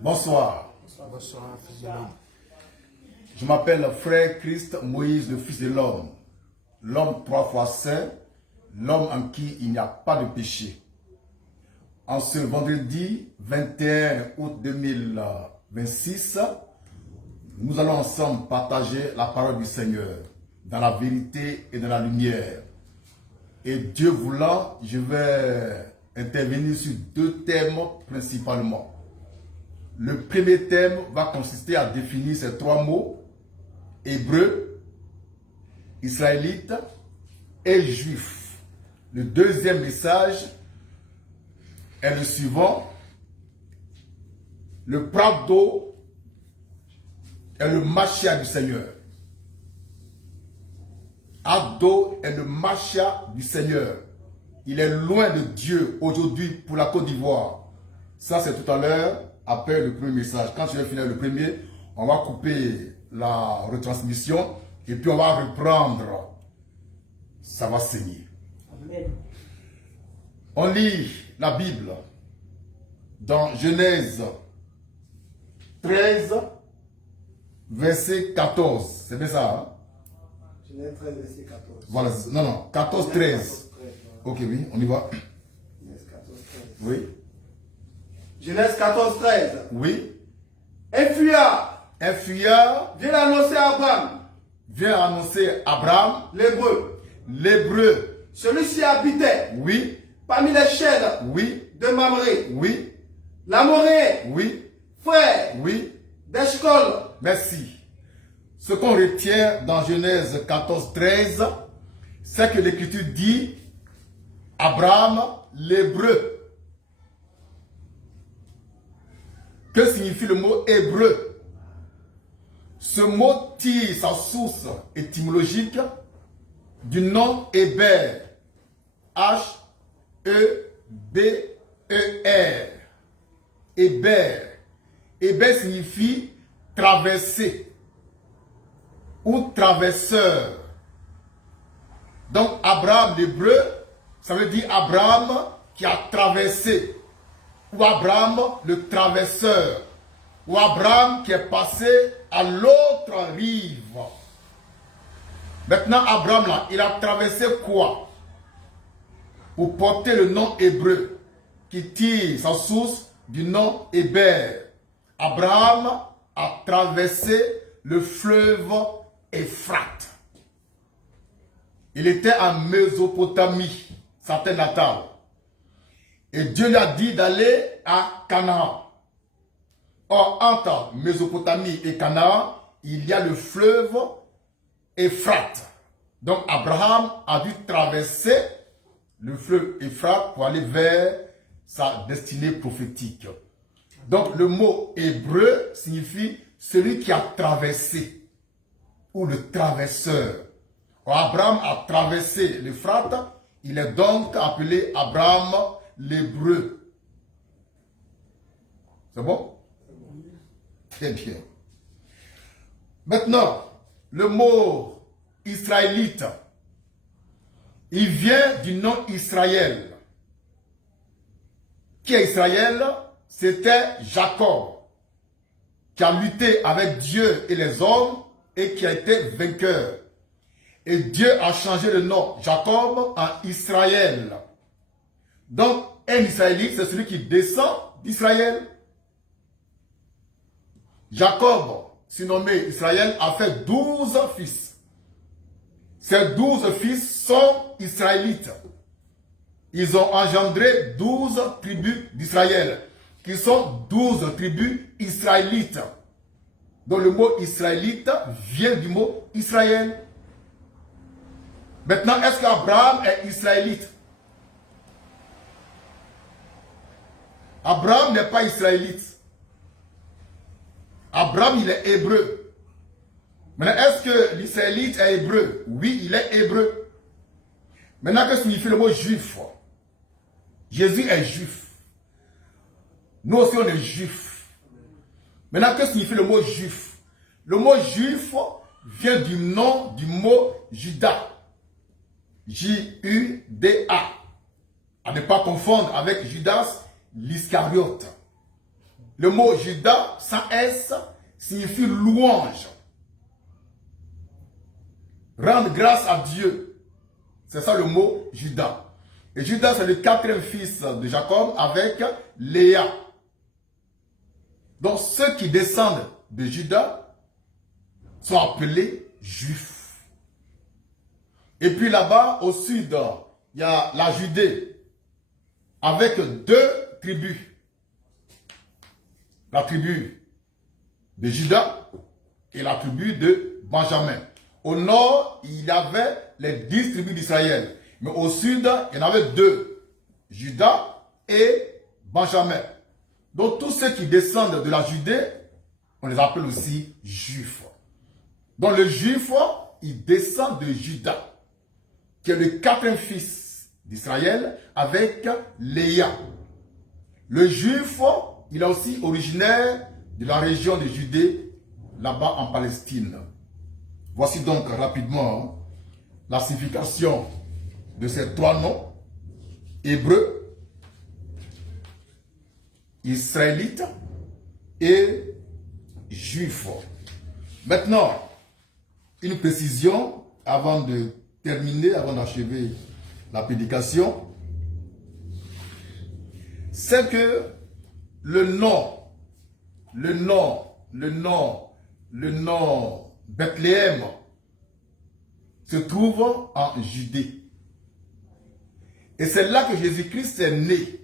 Bonsoir. Bonsoir, fils de l'homme. Je m'appelle Frère Christ Moïse, le Fils de l'homme. L'homme 3 fois saint, l'homme en qui il n'y a pas de péché. En ce vendredi 21 août 2026, nous allons ensemble partager la parole du Seigneur dans la vérité et dans la lumière. Et Dieu voulant, je vais intervenir sur deux thèmes principalement. Le premier thème va consister à définir ces trois mots: hébreu, israélite et juif. Le deuxième message est le suivant: le Prado est le Machia du Seigneur. Ado est le Machia du Seigneur. Il est loin de Dieu aujourd'hui pour la Côte d'Ivoire. Ça, c'est tout à l'heure, après le premier message. Quand je vais finir le premier, on va couper la retransmission et puis on va reprendre. Ça va saigner. Amen. On lit la Bible dans Genèse 13, verset 14. C'est bien ça, hein? Genèse 13, verset 14. Voilà, non, 14, 13. Ok, oui, on y va. Genèse 14, 13. Oui, Genèse 14, 13. oui. Un fuyard Un fuyard vient annoncer à Abraham, vient annoncer à Abraham, l'hébreu. l'hébreu. Celui-ci habitait Oui, parmi les chaînes oui, de Mamré, oui, l'Amoréen, oui, frère oui. d'Eshcol. Merci. Ce qu'on retient dans Genèse 14, 13, c'est que l'Écriture dit Abraham, l'hébreu. Que signifie le mot hébreu? Ce mot tire sa source étymologique du nom Héber. H-E-B-E-R. Héber. Héber signifie traverser ou traverseur. Donc Abraham l'hébreu, ça veut dire Abraham qui a traversé, ou Abraham le traverseur, ou Abraham qui est passé à l'autre rive. Maintenant Abraham là, il a traversé quoi pour porter le nom hébreu qui tire sa source du nom Héber. Abraham a traversé le fleuve Euphrate. Il était en Mésopotamie, sa terre natale. Et Dieu lui a dit d'aller à Canaan. Or, entre Mésopotamie et Canaan, il y a le fleuve Euphrate. Donc, Abraham a dû traverser le fleuve Euphrate pour aller vers sa destinée prophétique. Donc, le mot hébreu signifie celui qui a traversé, ou le traverseur. Or, Abraham a traversé l'Euphrate, il est donc appelé Abraham l'hébreu. C'est bon? Très bien. Maintenant, le mot israélite, il vient du nom Israël. Qui est Israël? C'était Jacob, qui a lutté avec Dieu et les hommes et qui a été vainqueur. Et Dieu a changé le nom Jacob en Israël. Donc, un Israélite, c'est celui qui descend d'Israël. Jacob, surnommé Israël, a fait 12 fils. Ces 12 fils sont israélites. Ils ont engendré 12 tribus d'Israël, qui sont 12 tribus israélites. Donc le mot israélite vient du mot Israël. Maintenant, est-ce qu'Abraham est israélite? Abraham n'est pas israélite. Abraham, il est hébreu. Maintenant, est-ce que l'israélite est hébreu? Oui, il est hébreu. Maintenant, que signifie le mot juif? Jésus est juif. Nous aussi, on est juif. Maintenant, que signifie le mot juif? Le mot juif vient du nom du mot Judas. J-U-D-A. À ne pas confondre avec Judas l'Iscariote. Le mot Judas, sans S, signifie louange. Rendre grâce à Dieu. C'est ça le mot Judas. Et Judas, c'est le quatrième fils de Jacob avec Léa. Donc ceux qui descendent de Judas sont appelés Juifs. Et puis là-bas, au sud, il y a la Judée avec deux tribus. La tribu de Judas et la tribu de Benjamin. Au nord, il y avait les 10 tribus d'Israël. Mais au sud, il y en avait deux. Judas et Benjamin. Donc tous ceux qui descendent de la Judée, on les appelle aussi Juifs. Donc le Juif, il descend de Judas, qui est le quatrième fils d'Israël, avec Léa. Le Juif, il est aussi originaire de la région de Judée, là-bas en Palestine. Voici donc rapidement la signification de ces trois noms: hébreu, israélite et juif. Maintenant, une précision avant de terminer, avant d'achever la prédication, c'est que le nom Bethléem se trouve en Judée. Et c'est là que Jésus-Christ est né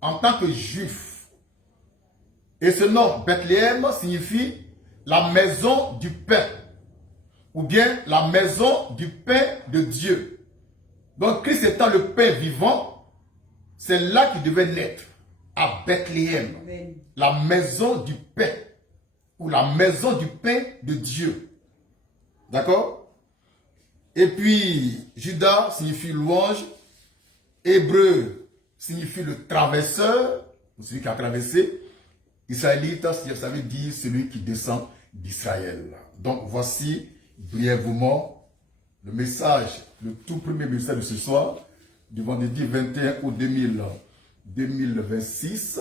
en tant que juif. Et ce nom Bethléem signifie la maison du pain, ou bien la maison du pain de Dieu. Donc Christ étant le pain vivant, c'est là qu'il devait naître, à Bethléem. Amen. La maison du pain, ou la maison du pain de Dieu. D'accord? Et puis, Judas signifie louange, hébreu signifie le traverseur, celui qui a traversé, israélite, ça veut dire celui qui descend d'Israël. Donc voici brièvement le message, le tout premier message de ce soir, du vendredi 21 août 2026.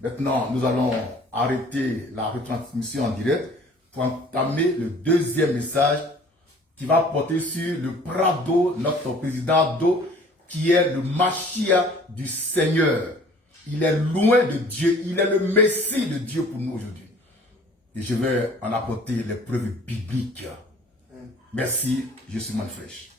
Maintenant, nous allons arrêter la retransmission en direct pour entamer le deuxième message qui va porter sur le Prado, notre président d'eau, qui est le Mashiach du Seigneur. Il est loin de Dieu, il est le Messie de Dieu pour nous aujourd'hui. Et je vais en apporter les preuves bibliques. Merci, je suis Manfresh.